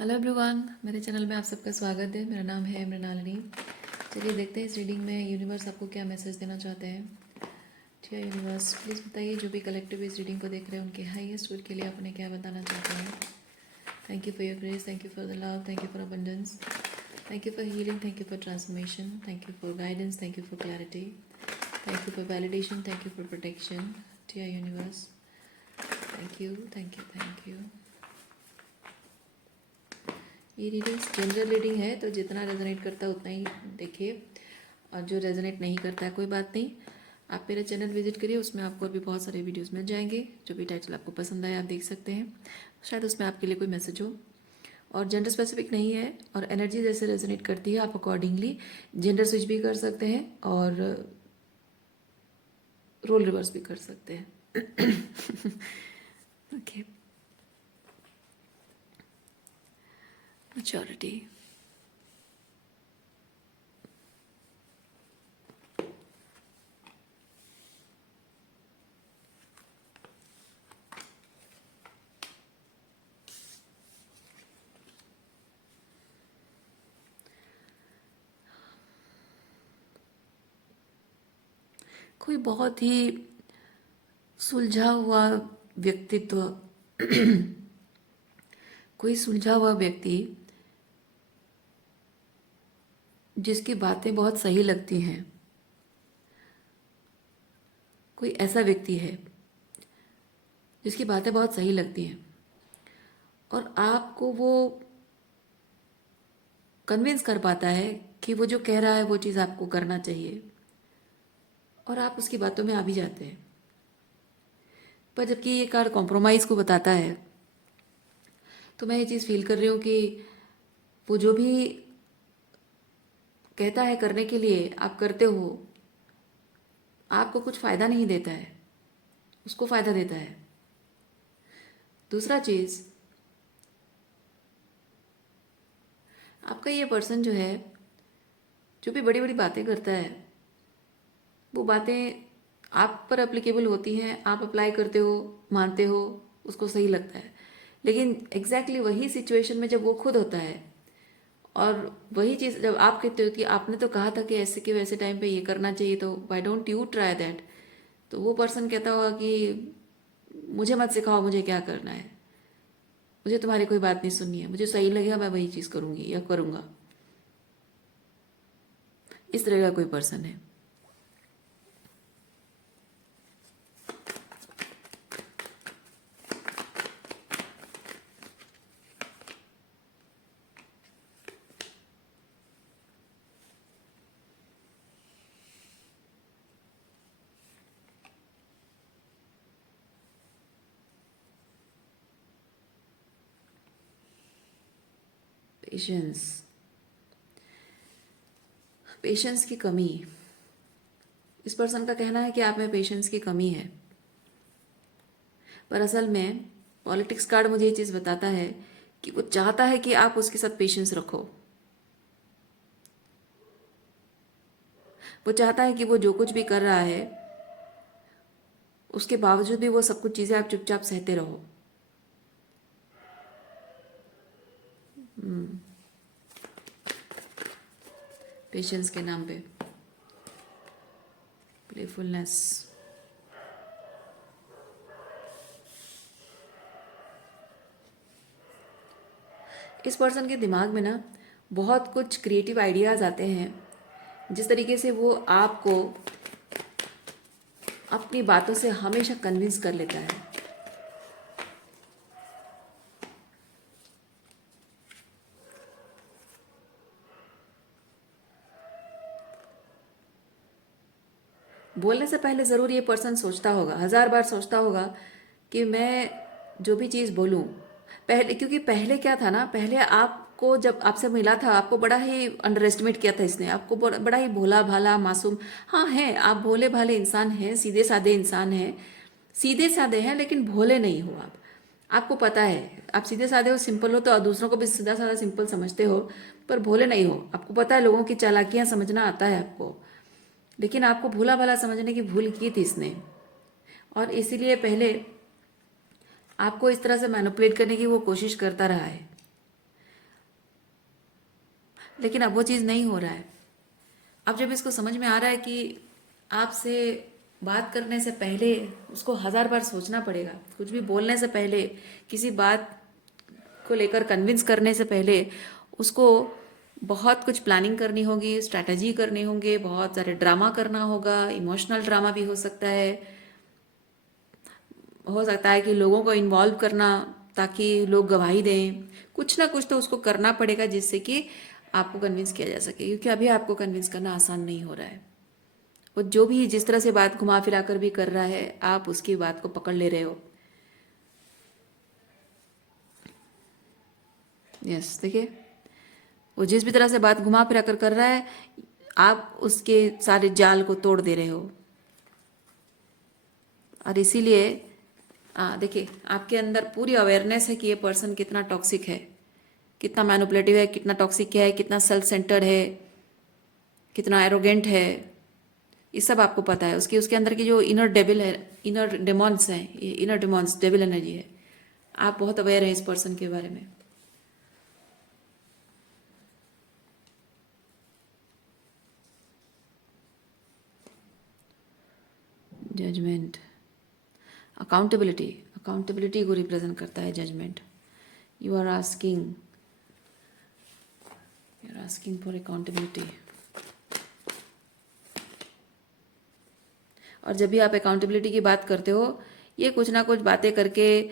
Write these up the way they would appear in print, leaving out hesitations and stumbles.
Hello everyone, मेरे channel में आप सबका स्वागत है। मेरा नाम है मृणालिनी। चलिए देखते हैं इस रीडिंग में यूनिवर्स आपको क्या मैसेज देना चाहते हैं। ठीक है यूनिवर्स, प्लीज़ बताइए जो भी कलेक्टिव इस रीडिंग को देख रहे हैं उनके हाईएस्ट गुड के लिए आप उन्हें क्या बताना चाहते हैं। Thank you for your grace, thank you for the love, thank you for abundance, thank you for healing, thank you for transformation, thank you for guidance, thank you for clarity, thank you for validation, thank you for protection. ठीक है universe, thank you thank you thank you. ये readings general reading है, तो जितना resonate करता है उतना ही देखिए, और जो रेजोनेट नहीं करता है कोई बात नहीं। आप मेरा चैनल विजिट करिए, उसमें आपको अभी बहुत सारे वीडियोस मिल जाएंगे। जो भी टाइटल आपको पसंद आए आप देख सकते हैं, शायद उसमें आपके लिए कोई मैसेज हो। और जेंडर स्पेसिफिक नहीं है, और एनर्जी जैसे रेजोनेट करती है आप अकॉर्डिंगली जेंडर स्विच भी कर सकते हैं और रोल रिवर्स भी कर सकते हैं। Okay, maturity. कोई बहुत ही सुलझा हुआ व्यक्तित्व, कोई सुलझा हुआ व्यक्ति जिसकी बातें बहुत सही लगती हैं, कोई ऐसा व्यक्ति है जिसकी बातें बहुत सही लगती हैं और आपको वो कन्विंस कर पाता है कि वो जो कह रहा है वो चीज़ आपको करना चाहिए, और आप उसकी बातों में आ भी जाते हैं। पर जबकि ये कार्ड कॉम्प्रोमाइज़ को बताता है, तो मैं ये चीज़ फील कर रही हूँ कि वो जो भी कहता है करने के लिए आप करते हो, आपको कुछ फ़ायदा नहीं देता है, उसको फ़ायदा देता है। दूसरा चीज़, आपका ये पर्सन जो है, जो भी बड़ी बड़ी बातें करता है, वो बातें आप पर एप्लीकेबल होती हैं, आप अप्लाई करते हो, मानते हो, उसको सही लगता है। लेकिन एग्जैक्टली वही सिचुएशन में जब वो खुद होता है और वही चीज़ जब आप कहते हो कि आपने तो कहा था कि ऐसे के वैसे टाइम पे ये करना चाहिए, तो why don't you try that, तो वो पर्सन कहता होगा कि मुझे मत सिखाओ मुझे क्या करना है, मुझे तुम्हारी कोई बात नहीं सुननी है, मुझे सही लगेगा मैं वही चीज़ करूँगी या करूँगा। इस तरह का कोई पर्सन है। पेशेंस, पेशेंस की कमी। इस पर्सन का कहना है कि आप में पेशेंस की कमी है, पर असल में पॉलिटिक्स कार्ड मुझे ये चीज़ बताता है कि वो चाहता है कि आप उसके साथ पेशेंस रखो। वो चाहता है कि वो जो कुछ भी कर रहा है उसके बावजूद भी वो सब कुछ चीज़ें आप चुपचाप सहते रहो। पेशेंस के नाम पे प्लेफुलनेस। इस पर्सन के दिमाग में ना बहुत कुछ क्रिएटिव आइडियाज़ आते हैं, जिस तरीके से वो आपको अपनी बातों से हमेशा कन्विंस कर लेता है। बोलने से पहले ज़रूर ये पर्सन सोचता होगा, 1000 बार सोचता होगा कि मैं जो भी चीज़ बोलूँ पहले, क्योंकि पहले क्या था ना, पहले आपको जब आपसे मिला था आपको बड़ा ही अंडर एस्टिमेट किया था इसने, आपको बड़ा ही भोला भाला मासूम। हाँ है, आप भोले भाले इंसान हैं, सीधे साधे इंसान हैं, सीधे साधे हैं लेकिन भोले नहीं हो आप। आपको पता है आप सीधे साधे हो, सिंपल हो, तो दूसरों को भी सीधा साधा सिंपल समझते हो, पर भोले नहीं हो। आपको पता है लोगों की चालाकियां समझना आता है आपको, लेकिन आपको भूला भाला समझने की भूल की थी इसने, और इसीलिए पहले आपको इस तरह से मैनिपुलेट करने की वो कोशिश करता रहा है। लेकिन अब वो चीज़ नहीं हो रहा है। अब जब इसको समझ में आ रहा है कि आपसे बात करने से पहले उसको 1000 बार सोचना पड़ेगा, कुछ भी बोलने से पहले, किसी बात को लेकर कन्विंस करने से पहले उसको बहुत कुछ प्लानिंग करनी होगी, स्ट्रैटेजी करनी होंगे, बहुत सारे ड्रामा करना होगा, इमोशनल ड्रामा भी हो सकता है कि लोगों को इन्वॉल्व करना ताकि लोग गवाही दें, कुछ ना कुछ तो उसको करना पड़ेगा जिससे कि आपको कन्विंस किया जा सके, क्योंकि अभी आपको कन्विंस करना आसान नहीं हो रहा है। वो जो भी जिस तरह से बात घुमा फिरा कर भी कर रहा है, आप उसकी बात को पकड़ ले रहे हो। यस, देखिए, वो जिस भी तरह से बात घुमा फिरा कर रहा है, आप उसके सारे जाल को तोड़ दे रहे हो। और इसीलिए देखिए, आपके अंदर पूरी अवेयरनेस है कि ये पर्सन कितना टॉक्सिक है, कितना मैनिपुलेटिव है, कितना टॉक्सिक है, कितना सेल्फ सेंटर्ड है, कितना एरोगेंट है, ये सब आपको पता है। उसके उसके अंदर की जो इनर डेविल है, इनर डेमॉन्स हैं, ये इनर डेमॉन्स डेविल एनर्जी है। आप बहुत अवेयर हैं इस पर्सन के बारे में। जजमेंट, अकाउंटेबिलिटी, अकाउंटेबिलिटी को रिप्रेजेंट करता है judgement. You are asking for accountability. और जब भी आप अकाउंटेबिलिटी की बात करते हो, ये कुछ ना कुछ बातें करके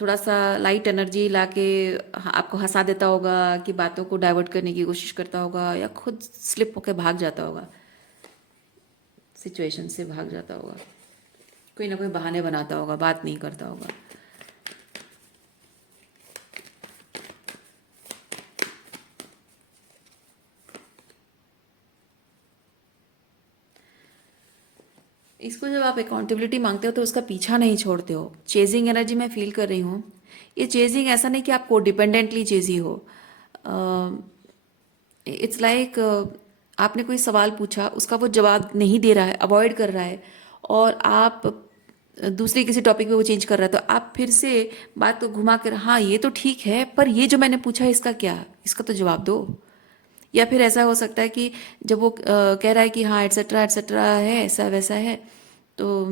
थोड़ा सा लाइट एनर्जी लाके आपको हंसा देता होगा, कि बातों को डाइवर्ट करने की कोशिश करता होगा, या खुद स्लिप होकर भाग जाता होगा, सिचुएशन से भाग जाता होगा, कोई ना कोई बहाने बनाता होगा, बात नहीं करता होगा। इसको जब आप अकाउंटेबिलिटी मांगते हो तो उसका पीछा नहीं छोड़ते हो। चेजिंग एनर्जी मैं फील कर रही हूँ। ये चेजिंग ऐसा नहीं कि आपको डिपेंडेंटली चेजी हो। इट्स लाइक आपने कोई सवाल पूछा, उसका वो जवाब नहीं दे रहा है, अवॉइड कर रहा है, और आप दूसरे किसी टॉपिक पे वो चेंज कर रहा है, तो आप फिर से बात को घुमा कर, हाँ ये तो ठीक है, पर ये जो मैंने पूछा है इसका क्या, इसका तो जवाब दो। या फिर ऐसा हो सकता है कि जब वो कह रहा है कि हाँ एट्सेट्रा एट्सेट्रा है, ऐसा वैसा है, तो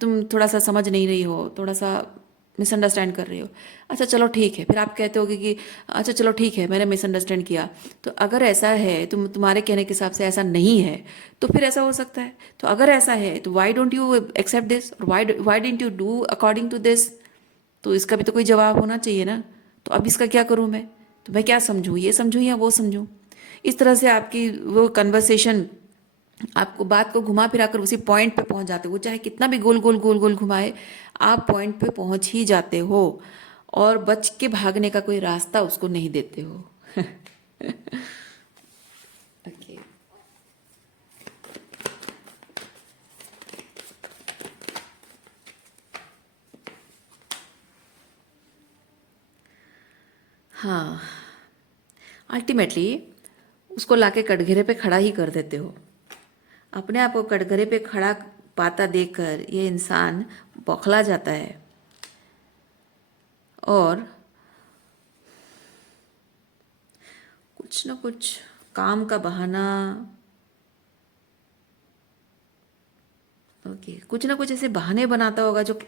तुम थोड़ा सा समझ नहीं रही हो, थोड़ा सा मिसअंडरस्टैंड कर रही हो। अच्छा चलो ठीक है, फिर आप कहते होगे कि अच्छा चलो ठीक है, मैंने मिसअंडरस्टैंड किया। तो अगर ऐसा है, तुम्हारे कहने के हिसाब से ऐसा नहीं है, तो फिर ऐसा हो सकता है। तो अगर ऐसा है तो why don't you accept this, और why didn't you do according to this. तो इसका भी तो कोई जवाब होना चाहिए ना। तो अब इसका क्या करूँ मैं, तो मैं क्या समझूँ, ये समझूँ या वो समझूँ। इस तरह से आपकी वो कन्वर्सेशन आपको बात को घुमा फिरा कर उसी पॉइंट पे पहुंच जाते हो। वो चाहे कितना भी गोल गोल गोल गोल घुमाए, आप पॉइंट पे पहुंच ही जाते हो, और बच के भागने का कोई रास्ता उसको नहीं देते हो। ओके, हाँ, अल्टीमेटली उसको लाके कटघरे पे खड़ा ही कर देते हो। अपने आप को कटघरे पे खड़ा पाता देखकर ये इंसान बौखला जाता है, और कुछ न कुछ काम का बहाना, ओके, कुछ ना कुछ ऐसे बहाने बनाता होगा जो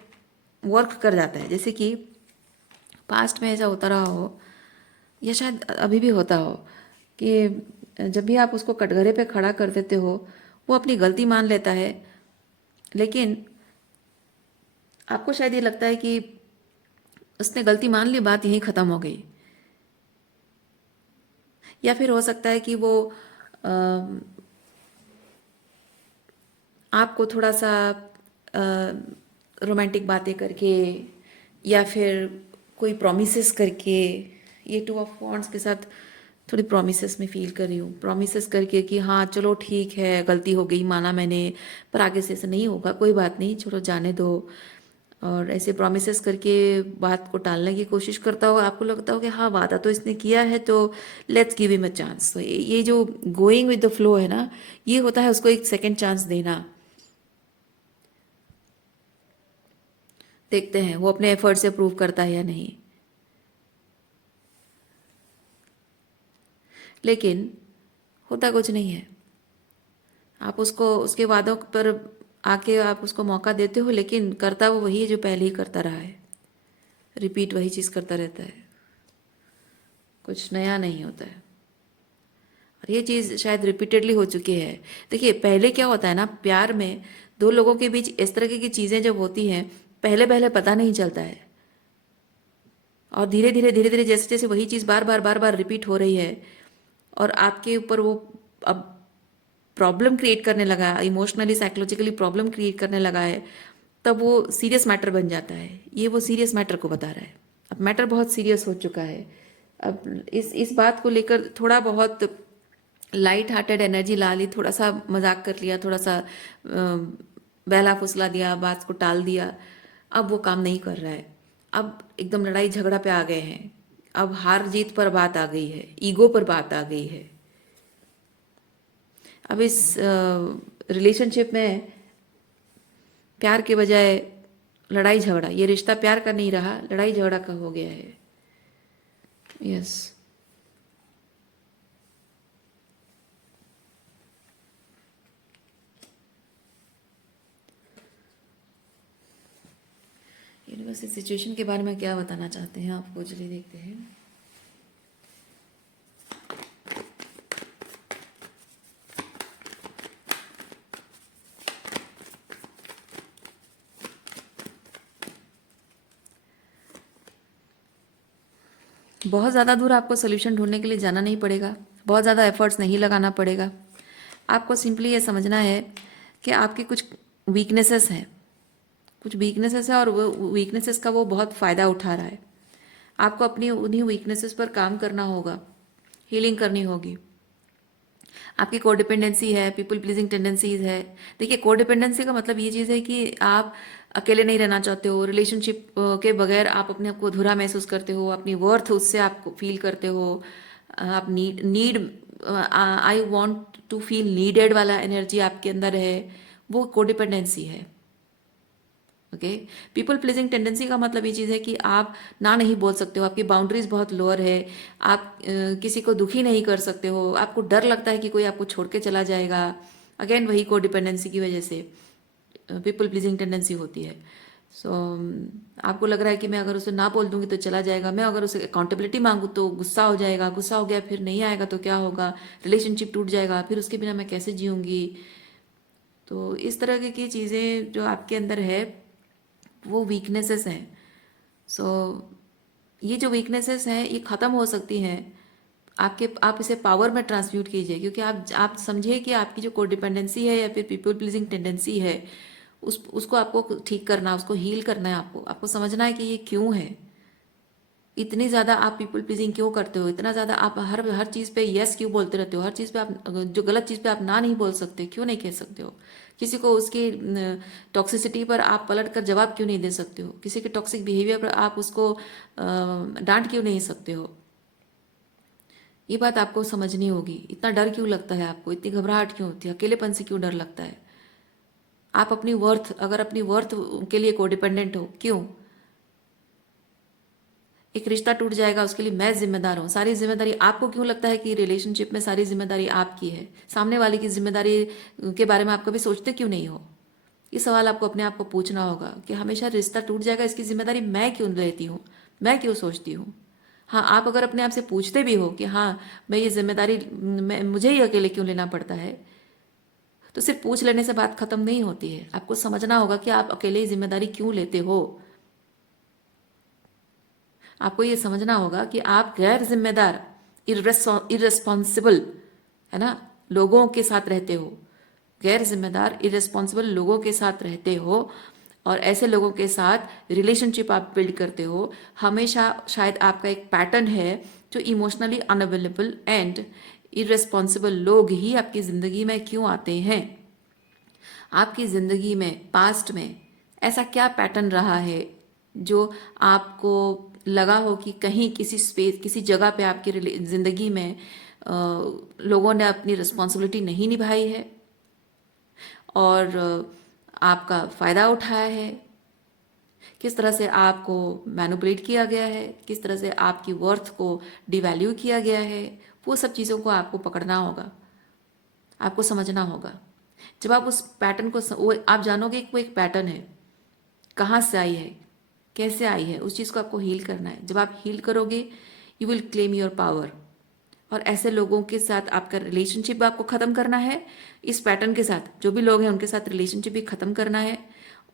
वर्क कर जाता है। जैसे कि पास्ट में ऐसा होता रहा हो, या शायद अभी भी होता हो, कि जब भी आप उसको कटघरे पे खड़ा कर देते हो, वो अपनी गलती मान लेता है, लेकिन आपको शायद ये लगता है कि उसने गलती मान ली, बात यहीं ख़त्म हो गई। या फिर हो सकता है कि वो अ, आपको थोड़ा सा रोमांटिक बातें करके, या फिर कोई प्रोमिसेस करके, ये टू ऑफ वॉन्ट्स के साथ थोड़ी प्रोमिसेस में फील कर रही हूँ, प्रोमिसेस करके कि हाँ चलो ठीक है, गलती हो गई, माना मैंने, पर आगे से ऐसा नहीं होगा, कोई बात नहीं, चलो जाने दो। और ऐसे प्रोमिसेस करके बात को टालने की कोशिश करता हो। आपको लगता हो कि हाँ वादा तो इसने किया है, तो let's give him a chance. तो ये जो गोइंग विद द फ्लो है ना, ये होता है उसको एक सेकेंड चांस देना। देखते हैं वो अपने एफर्ट से प्रूव करता है या नहीं। लेकिन होता कुछ नहीं है। आप उसको उसके वादों पर आके आप उसको मौका देते हो, लेकिन करता वो वही है जो पहले ही करता रहा है। रिपीट वही चीज़ करता रहता है, कुछ नया नहीं होता है। और ये चीज़ शायद रिपीटेडली हो चुकी है। देखिए पहले क्या होता है ना, प्यार में दो लोगों के बीच इस तरह की चीज़ें जब होती हैं, पहले पहले पता नहीं चलता है, और धीरे धीरे जैसे जैसे वही चीज़ बार बार रिपीट हो रही है और आपके ऊपर वो अब प्रॉब्लम क्रिएट करने लगा, इमोशनली साइकोलॉजिकली प्रॉब्लम क्रिएट करने लगा है, तब वो सीरियस मैटर बन जाता है। ये वो सीरियस मैटर को बता रहा है। अब मैटर बहुत सीरियस हो चुका है। अब इस बात को लेकर थोड़ा बहुत लाइट हार्टेड एनर्जी ला ली, थोड़ा सा मजाक कर लिया, थोड़ा सा बहला फुसला दिया, बात को टाल दिया, अब वो काम नहीं कर रहा है। अब एकदम लड़ाई झगड़ा पे आ गए हैं। अब हार जीत पर बात आ गई है, ईगो पर बात आ गई है। अब इस रिलेशनशिप में प्यार के बजाय लड़ाई झगड़ा, ये रिश्ता प्यार का नहीं रहा, लड़ाई झगड़ा का हो गया है। यस। यूनिवर्स इस सिचुएशन के बारे में क्या बताना चाहते हैं आपको, चलिए देखते हैं। बहुत ज़्यादा दूर आपको सोल्यूशन ढूंढने के लिए जाना नहीं पड़ेगा, बहुत ज़्यादा एफर्ट्स नहीं लगाना पड़ेगा। आपको सिंपली ये समझना है कि आपकी कुछ वीकनेसेस हैं, कुछ वीकनेसेस है, और वो वीकनेसेस का वो बहुत फ़ायदा उठा रहा है। आपको अपनी उन्हीं वीकनेसेस पर काम करना होगा, हीलिंग करनी होगी। आपकी कोडिपेंडेंसी है, पीपल प्लीजिंग टेंडेंसीज है। देखिए कोडिपेंडेंसी का मतलब ये चीज़ है कि आप अकेले नहीं रहना चाहते हो, रिलेशनशिप के बगैर आप अपने आप को अधूरा महसूस करते हो, अपनी वर्थ उससे आप फील करते हो। आप need I want to feel needed वाला एनर्जी आपके अंदर है, वो कोडिपेंडेंसी है। ओके। पीपल प्लीजिंग टेंडेंसी का मतलब ये चीज़ है कि आप ना नहीं बोल सकते हो, आपकी बाउंड्रीज बहुत लोअर है, आप किसी को दुखी नहीं कर सकते हो, आपको डर लगता है कि कोई आपको छोड़ के चला जाएगा। अगेन वही को डिपेंडेंसी की वजह से पीपल प्लीजिंग टेंडेंसी होती है। सो आपको लग रहा है कि मैं अगर उसे ना बोल दूंगी तो चला जाएगा, मैं अगर उसे अकाउंटेबिलिटी मांगू तो गुस्सा हो जाएगा, गुस्सा हो गया फिर नहीं आएगा तो क्या होगा, रिलेशनशिप टूट जाएगा, फिर उसके बिना मैं कैसे जीऊँगी। तो इस तरह की चीज़ें जो आपके अंदर है वो वीकनेसेस हैं। सो ये जो वीकनेसेस हैं ये ख़त्म हो सकती हैं। आप इसे पावर में ट्रांसम्यूट कीजिए, क्योंकि आप समझिए कि आपकी जो कोडिपेंडेंसी है या फिर पीपल प्लीजिंग टेंडेंसी है, उसको आपको ठीक करना, उसको हील करना है। आपको समझना है कि ये क्यों है, इतनी ज़्यादा आप पीपल प्लीजिंग क्यों करते हो, इतना ज़्यादा आप हर चीज़ पे यस क्यों बोलते रहते हो, हर चीज़ पे आप जो गलत चीज़ पे आप ना नहीं बोल सकते, क्यों नहीं कह सकते हो। किसी को उसकी टॉक्सिसिटी पर आप पलट कर जवाब क्यों नहीं दे सकते हो, किसी के टॉक्सिक बिहेवियर पर आप उसको डांट क्यों नहीं सकते हो। ये बात आपको समझनी होगी। इतना डर क्यों लगता है आपको, इतनी घबराहट क्यों होती है, अकेलेपन से क्यों डर लगता है। आप अपनी वर्थ, अगर अपनी वर्थ के लिए कोडिपेंडेंट हो, क्यों। एक रिश्ता टूट जाएगा उसके लिए मैं जिम्मेदार हूँ, सारी जिम्मेदारी आपको क्यों लगता है कि रिलेशनशिप में सारी जिम्मेदारी आपकी है, सामने वाले की जिम्मेदारी के बारे में आप कभी सोचते क्यों नहीं हो। ये सवाल आपको अपने आप को पूछना होगा कि हमेशा रिश्ता टूट जाएगा इसकी जिम्मेदारी मैं क्यों लेती हूँ, मैं क्यों सोचती हूँ। हाँ, आप अगर अपने आप से पूछते भी हो कि हाँ मैं ये जिम्मेदारी मुझे ही अकेले क्यों लेना पड़ता है, तो सिर्फ पूछ लेने से बात खत्म नहीं होती है। आपको समझना होगा कि आप अकेले ही जिम्मेदारी क्यों लेते हो। आपको ये समझना होगा कि आप गैर जिम्मेदार, इररेस्पॉन्सिबल, है ना, लोगों के साथ रहते हो। गैर जिम्मेदार इररेस्पॉन्सिबल लोगों के साथ रहते हो, और ऐसे लोगों के साथ रिलेशनशिप आप बिल्ड करते हो। हमेशा शायद आपका एक पैटर्न है जो इमोशनली अनअवेलेबल एंड इररेस्पॉन्सिबल लोग ही आपकी ज़िंदगी में क्यों आते हैं। आपकी ज़िंदगी में पास्ट में ऐसा क्या पैटर्न रहा है जो आपको लगा हो कि कहीं किसी स्पेस, किसी जगह पे आपकी ज़िंदगी में लोगों ने अपनी रिस्पॉन्सिबिलिटी नहीं निभाई है और आपका फ़ायदा उठाया है। किस तरह से आपको मैनिपुलेट किया गया है, किस तरह से आपकी वर्थ को डिवैल्यू किया गया है, वो सब चीज़ों को आपको पकड़ना होगा, आपको समझना होगा। जब आप उस पैटर्न को वो आप जानोगे कि वो एक पैटर्न है, कहाँ से आई है, कैसे आई है, उस चीज़ को आपको हील करना है। जब आप हील करोगे, you will claim your power. और ऐसे लोगों के साथ आपका रिलेशनशिप आपको ख़त्म करना है, इस पैटर्न के साथ जो भी लोग हैं उनके साथ रिलेशनशिप भी ख़त्म करना है।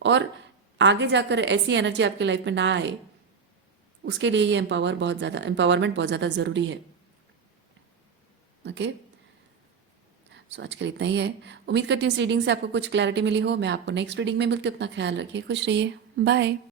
और आगे जाकर ऐसी एनर्जी आपकी लाइफ में ना आए, उसके लिए ये एम्पावरमेंट बहुत ज़्यादा ज़रूरी है। ओके, सो आज के लिए इतना ही है। उम्मीद करती हूँ इस रीडिंग से आपको कुछ क्लैरिटी मिली हो। मैं आपको नेक्स्ट रीडिंग में मिलती हूँ। अपना ख्याल रखिए, खुश रहिए, बाय।